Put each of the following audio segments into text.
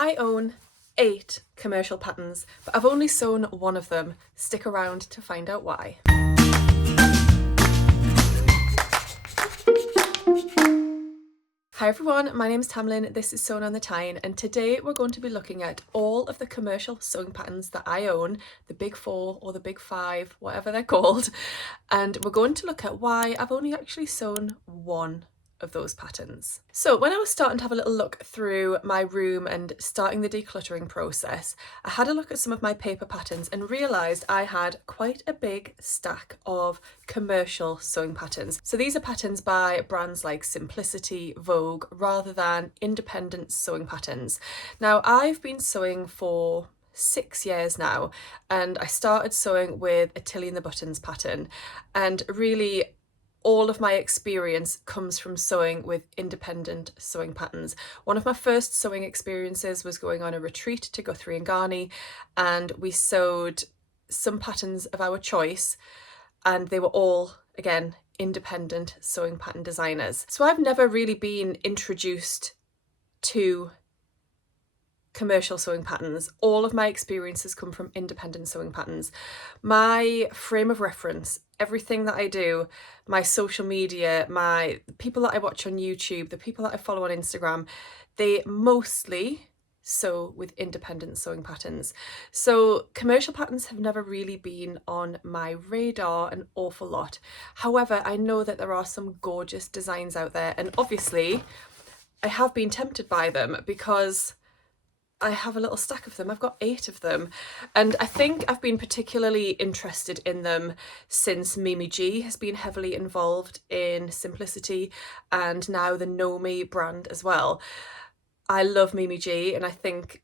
I own 8 commercial patterns, but I've only sewn one of them. Stick around to find out why. Hi everyone, my name's Tamlyn, this is Sewn on the Tyne, and today we're going to be looking at all of the commercial sewing patterns that I own, the big 4 or the big 5, whatever they're called, and we're going to look at why I've only actually sewn one of those patterns. So when I was starting to have a little look through my room and starting the decluttering process, I had a look at some of my paper patterns and realised I had quite a big stack of commercial sewing patterns. So these are patterns by brands like Simplicity, Vogue, rather than independent sewing patterns. Now I've been sewing for 6 years now, and I started sewing with a Tilly and the Buttons pattern, and really all of my experience comes from sewing with independent sewing patterns. One of my first sewing experiences was going on a retreat to Guthrie and Garney, and we sewed some patterns of our choice, and they were all, again, independent sewing pattern designers. So I've never really been introduced to commercial sewing patterns. All of my experiences come from independent sewing patterns. My frame of reference, everything that I do, my social media, my people that I watch on YouTube, the people that I follow on Instagram, they mostly sew with independent sewing patterns. So commercial patterns have never really been on my radar an awful lot. However, I know that there are some gorgeous designs out there, and obviously I have been tempted by them because I have a little stack of them. I've got 8 of them, and I think I've been particularly interested in them since Mimi G has been heavily involved in Simplicity and now the Know Me brand as well. I love Mimi G, and I think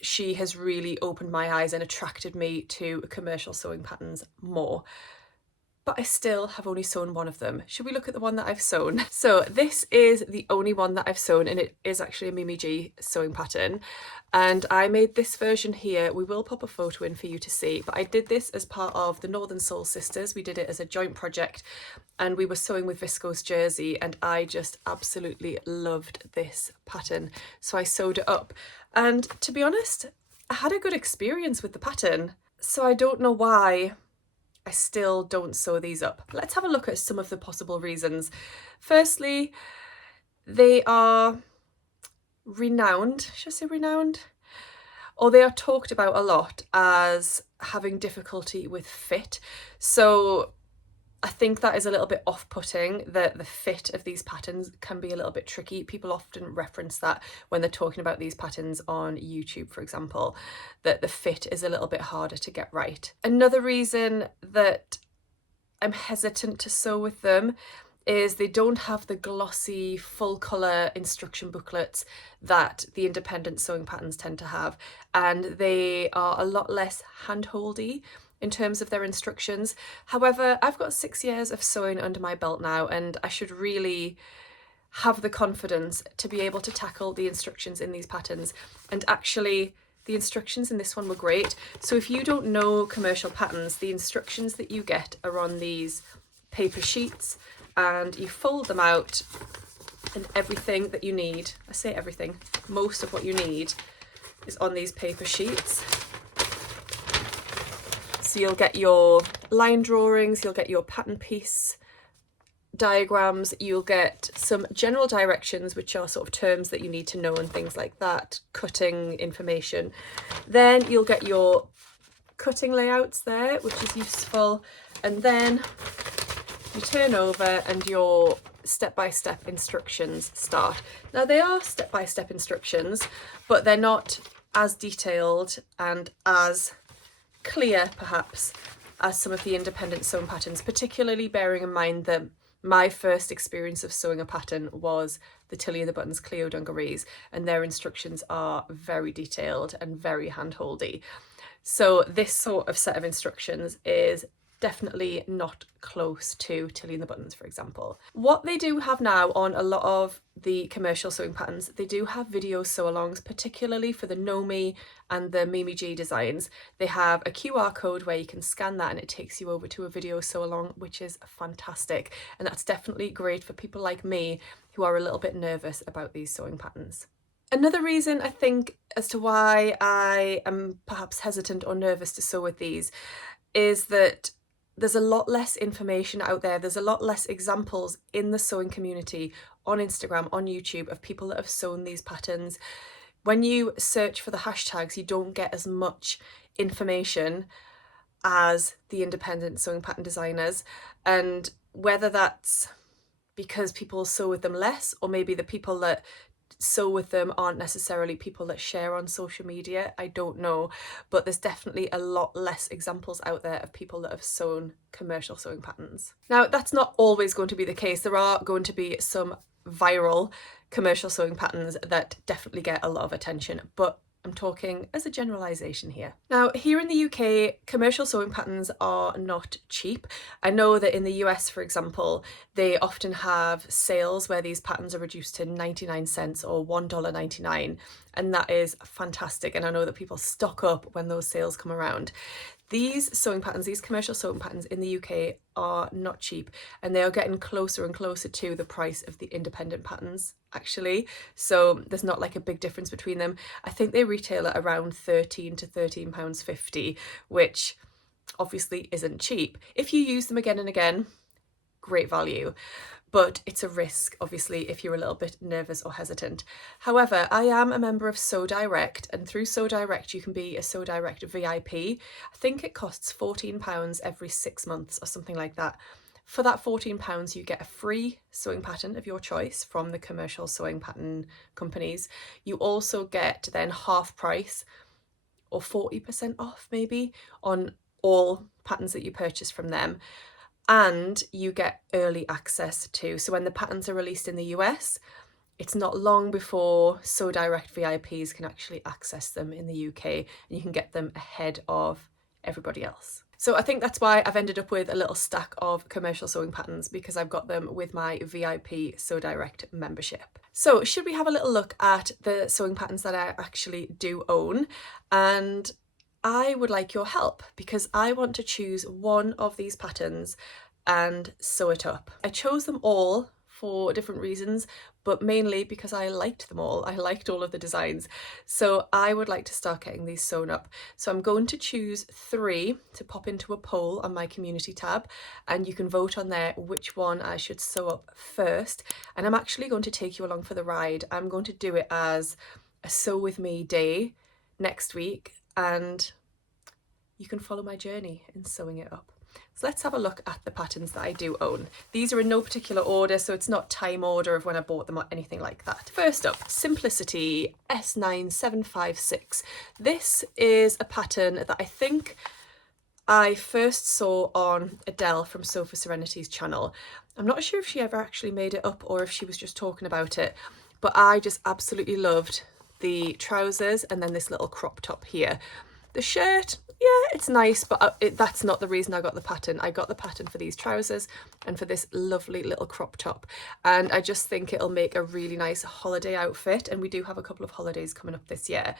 she has really opened my eyes and attracted me to commercial sewing patterns more. But I still have only sewn one of them. Should we look at the one that I've sewn? So this is the only one that I've sewn, and it is actually a Mimi G sewing pattern. And I made this version here. We will pop a photo in for you to see, but I did this as part of the Northern Soul Sisters. We did it as a joint project, and we were sewing with viscose jersey, and I just absolutely loved this pattern. So I sewed it up, and to be honest, I had a good experience with the pattern. So I don't know why I still don't sew these up. Let's have a look at some of the possible reasons. Firstly, they are renowned, should I say renowned? Or they are talked about a lot as having difficulty with fit. So I think that is a little bit off-putting, that the fit of these patterns can be a little bit tricky. People often reference that when they're talking about these patterns on YouTube, for example, that the fit is a little bit harder to get right. Another reason that I'm hesitant to sew with them is they don't have the glossy full colour instruction booklets that the independent sewing patterns tend to have, and they are a lot less hand-holdy in terms of their instructions. However, I've got 6 years of sewing under my belt now, and I should really have the confidence to be able to tackle the instructions in these patterns. And actually, the instructions in this one were great. So if you don't know commercial patterns, the instructions that you get are on these paper sheets, and you fold them out, and everything that you need, I say everything, most of what you need is on these paper sheets. So you'll get your line drawings, you'll get your pattern piece diagrams, you'll get some general directions, which are sort of terms that you need to know and things like that, cutting information. Then you'll get your cutting layouts there, which is useful. And then you turn over and your step-by-step instructions start. Now they are step-by-step instructions, but they're not as detailed and as clear perhaps as some of the independent sewing patterns, particularly bearing in mind that my first experience of sewing a pattern was the Tilly and the Buttons Cleo dungarees, and their instructions are very detailed and very hand-holdy. So this sort of set of instructions is definitely not close to Tilly and the Buttons, for example. What they do have now on a lot of the commercial sewing patterns, they do have video sew-alongs, particularly for the Know Me and the Mimi G designs. They have a QR code where you can scan that and it takes you over to a video sew-along, which is fantastic. And that's definitely great for people like me who are a little bit nervous about these sewing patterns. Another reason I think as to why I am perhaps hesitant or nervous to sew with these is that there's a lot less information out there. There's a lot less examples in the sewing community on Instagram, on YouTube, of people that have sewn these patterns. When you search for the hashtags, you don't get as much information as the independent sewing pattern designers. And whether that's because people sew with them less, or maybe the people that sew with them aren't necessarily people that share on social media, I don't know, but there's definitely a lot less examples out there of people that have sewn commercial sewing patterns. Now, that's not always going to be the case. There are going to be some viral commercial sewing patterns that definitely get a lot of attention, but I'm talking as a generalisation here. Now, here in the UK, commercial sewing patterns are not cheap. I know that in the US, for example, they often have sales where these patterns are reduced to 99 cents or $1.99, and that is fantastic. And I know that people stock up when those sales come around. These sewing patterns, these commercial sewing patterns in the UK are not cheap, and they are getting closer and closer to the price of the independent patterns, actually. So there's not like a big difference between them. I think they retail at around £13 to £13.50, which obviously isn't cheap. If you use them again and again, great value. But it's a risk, obviously, if you're a little bit nervous or hesitant. However, I am a member of Sew Direct, and through Sew Direct you can be a Sew Direct VIP. I think it costs £14 every 6 months or something like that. For that £14 you get a free sewing pattern of your choice from the commercial sewing pattern companies. You also get then half price or 40% off maybe on all patterns that you purchase from them. And you get early access too. So when the patterns are released in the US, it's not long before Sew Direct VIPs can actually access them in the UK, and you can get them ahead of everybody else. So I think that's why I've ended up with a little stack of commercial sewing patterns, because I've got them with my VIP Sew Direct membership. So should we have a little look at the sewing patterns that I actually do own? And I would like your help, because I want to choose one of these patterns and sew it up. I chose them all for different reasons, but mainly because I liked them all. I liked all of the designs. So I would like to start getting these sewn up. So I'm going to choose 3 to pop into a poll on my community tab, and you can vote on there which one I should sew up first. And I'm actually going to take you along for the ride. I'm going to do it as a sew with me day next week, and you can follow my journey in sewing it up. So let's have a look at the patterns that I do own. These are in no particular order, so it's not time order of when I bought them or anything like that. First up, Simplicity S9756. This is a pattern that I think I first saw on Adele from Sew for Serenity's channel. I'm not sure if she ever actually made it up or if she was just talking about it, but I just absolutely loved the trousers and then this little crop top here. The shirt, yeah, it's nice, but that's not the reason I got the pattern. I got the pattern for these trousers and for this lovely little crop top. And I just think it'll make a really nice holiday outfit. And we do have a couple of holidays coming up this year.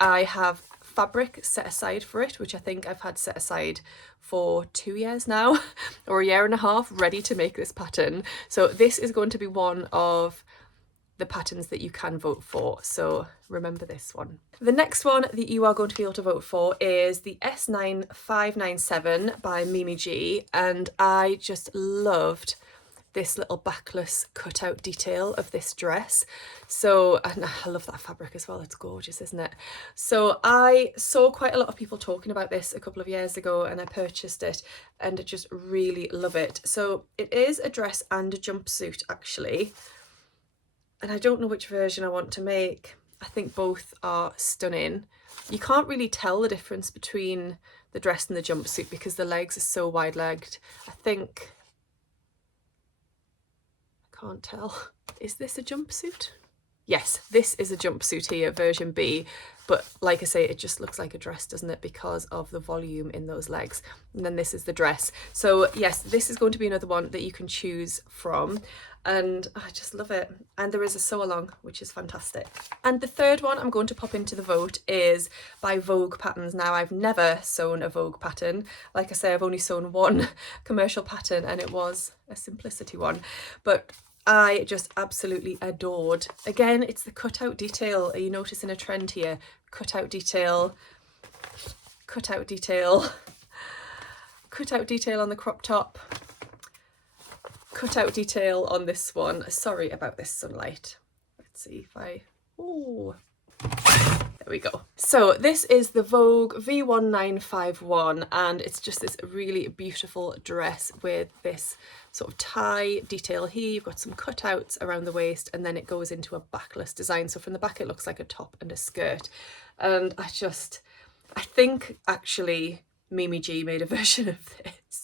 I have fabric set aside for it, which I think I've had set aside for 2 years now, or a year and a half, ready to make this pattern. So this is going to be one of the patterns that you can vote for, so remember this one. The next one that you are going to be able to vote for is the S9597 by Mimi G, and I just loved this little backless cutout detail of this dress. So, and I love that fabric as well, it's gorgeous, isn't it? So I saw quite a lot of people talking about this a couple of years ago, and I purchased it and I just really love it. So it is a dress and a jumpsuit actually, and I don't know which version I want to make. I think both are stunning. You can't really tell the difference between the dress and the jumpsuit because the legs are so wide-legged. I think, I can't tell. Is this a jumpsuit? Yes, this is a jumpsuit here, version B, but like I say, it just looks like a dress, doesn't it, because of the volume in those legs. And then this is the dress. So yes, this is going to be another one that you can choose from, and I just love it. And there is a sew along, which is fantastic. And the third one I'm going to pop into the vote is by Vogue Patterns. Now, I've never sewn a Vogue pattern. Like I say, I've only sewn one commercial pattern, and it was a Simplicity one, but I just absolutely adored. Again, it's the cutout detail. Are you noticing a trend here? Cutout detail, cutout detail, cutout detail on the crop top, cutout detail on this one. Sorry about this sunlight. Let's see if I, oh, there we go. So this is the Vogue V1951, and it's just this really beautiful dress with this sort of tie detail here. You've got some cutouts around the waist, and then it goes into a backless design. So from the back it looks like a top and a skirt. And I think actually Mimi G made a version of this.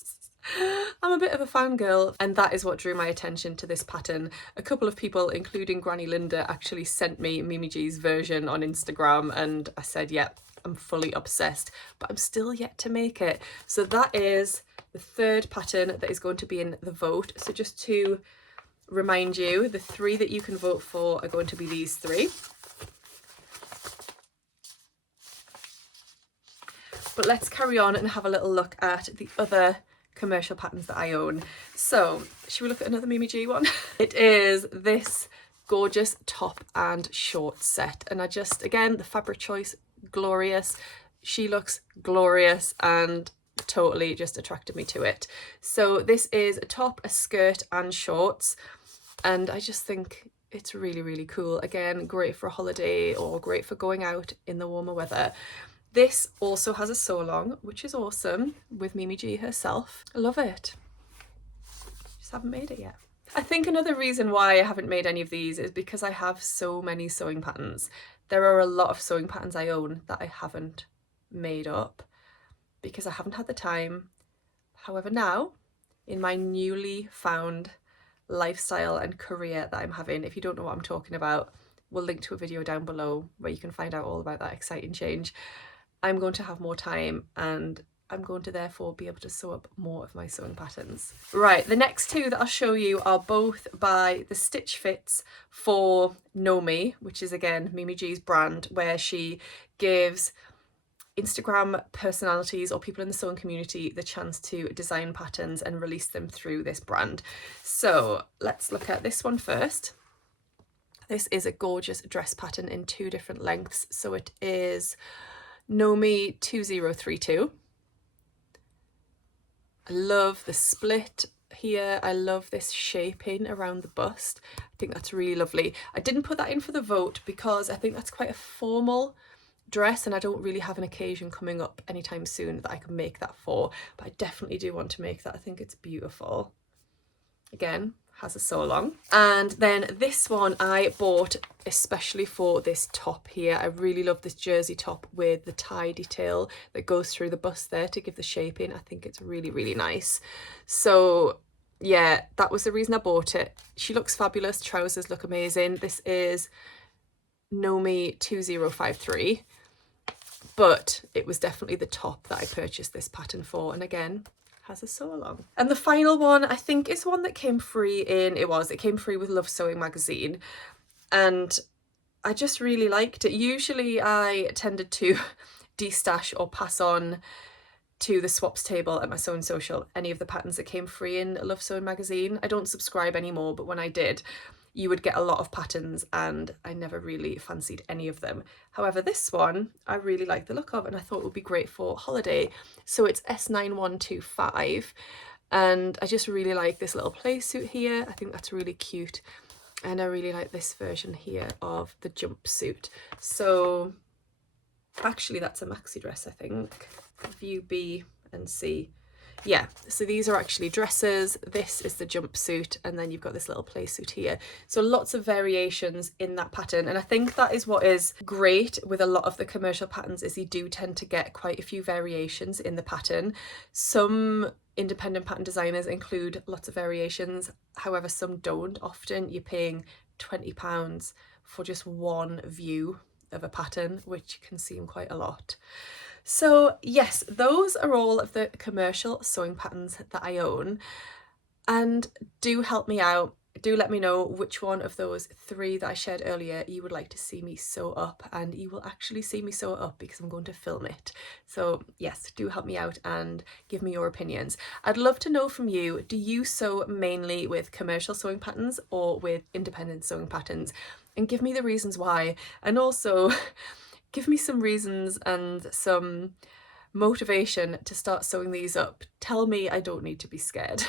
I'm a bit of a fangirl, and that is what drew my attention to this pattern. A couple of people, including Granny Linda, actually sent me Mimi G's version on Instagram, and I said, yep, I'm fully obsessed, but I'm still yet to make it. So that is the third pattern that is going to be in the vote. So just to remind you, the 3 that you can vote for are going to be these 3. But let's carry on and have a little look at the other commercial patterns that I own. So should we look at another Mimi G one? It is this gorgeous top and short set, and I just, again, the fabric choice, glorious. She looks glorious and totally just attracted me to it. So this is a top, a skirt and shorts, and I just think it's really, really cool. Again, great for a holiday or great for going out in the warmer weather. This also has a sew along, which is awesome, with Mimi G herself. I love it. Just haven't made it yet. I think another reason why I haven't made any of these is because I have so many sewing patterns. There are a lot of sewing patterns I own that I haven't made up because I haven't had the time. However, now, in my newly found lifestyle and career that I'm having, if you don't know what I'm talking about, we'll link to a video down below where you can find out all about that exciting change. I'm going to have more time, and I'm going to therefore be able to sew up more of my sewing patterns. Right, the next 2 that I'll show you are both by the Stitch Fits for Know Me, which is again Mimi G's brand, where she gives Instagram personalities or people in the sewing community the chance to design patterns and release them through this brand. So let's look at this one first. This is a gorgeous dress pattern in 2 different lengths. So it is Know Me 2032. I love the split here. I love this shaping around the bust. I think that's really lovely. I didn't put that in for the vote because I think that's quite a formal dress, and I don't really have an occasion coming up anytime soon that I can make that for, but I definitely do want to make that. I think it's beautiful. Again, has a sew along. And then this one I bought especially for this top here. I really love this jersey top with the tie detail that goes through the bust there to give the shaping. I think it's really, really nice. So yeah, that was the reason I bought it. She looks fabulous. Trousers look amazing. This is Know Me 2053, but it was definitely the top that I purchased this pattern for, and again, has a sew along. And the final one I think is one that came free in, it came free with Love Sewing magazine, and I just really liked it. Usually I tended to destash or pass on to the swaps table at my sewing social any of the patterns that came free in Love Sewing magazine. I don't subscribe anymore, but when I did, you would get a lot of patterns and I never really fancied any of them. However, this one I really like the look of, and I thought it would be great for holiday. So it's S9125, and I just really like this little play suit here. I think that's really cute, and I really like this version here of the jumpsuit. So actually that's a maxi dress, I think. View B and C. Yeah, so these are actually dresses, this is the jumpsuit, and then you've got this little play suit here. So lots of variations in that pattern, and I think that is what is great with a lot of the commercial patterns, is you do tend to get quite a few variations in the pattern. Some independent pattern designers include lots of variations, however some don't. Often you're paying £20 for just one view of a pattern, which can seem quite a lot. So yes, those are all of the commercial sewing patterns that I own, and do help me out. do let me know which one of those 3 that I shared earlier you would like to see me sew up, and you will actually see me sew it up because I'm going to film it. So yes, do help me out and give me your opinions. I'd love to know from you, do you sew mainly with commercial sewing patterns or with independent sewing patterns? And give me the reasons why, and also give me some reasons and some motivation to start sewing these up. Tell me I don't need to be scared.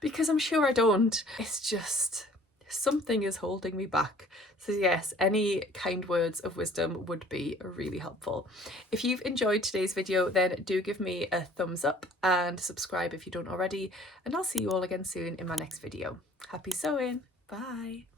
Because I'm sure I don't. It's just something is holding me back. So yes, any kind words of wisdom would be really helpful. If you've enjoyed today's video, then do give me a thumbs up and subscribe if you don't already, and I'll see you all again soon in my next video. Happy sewing! Bye!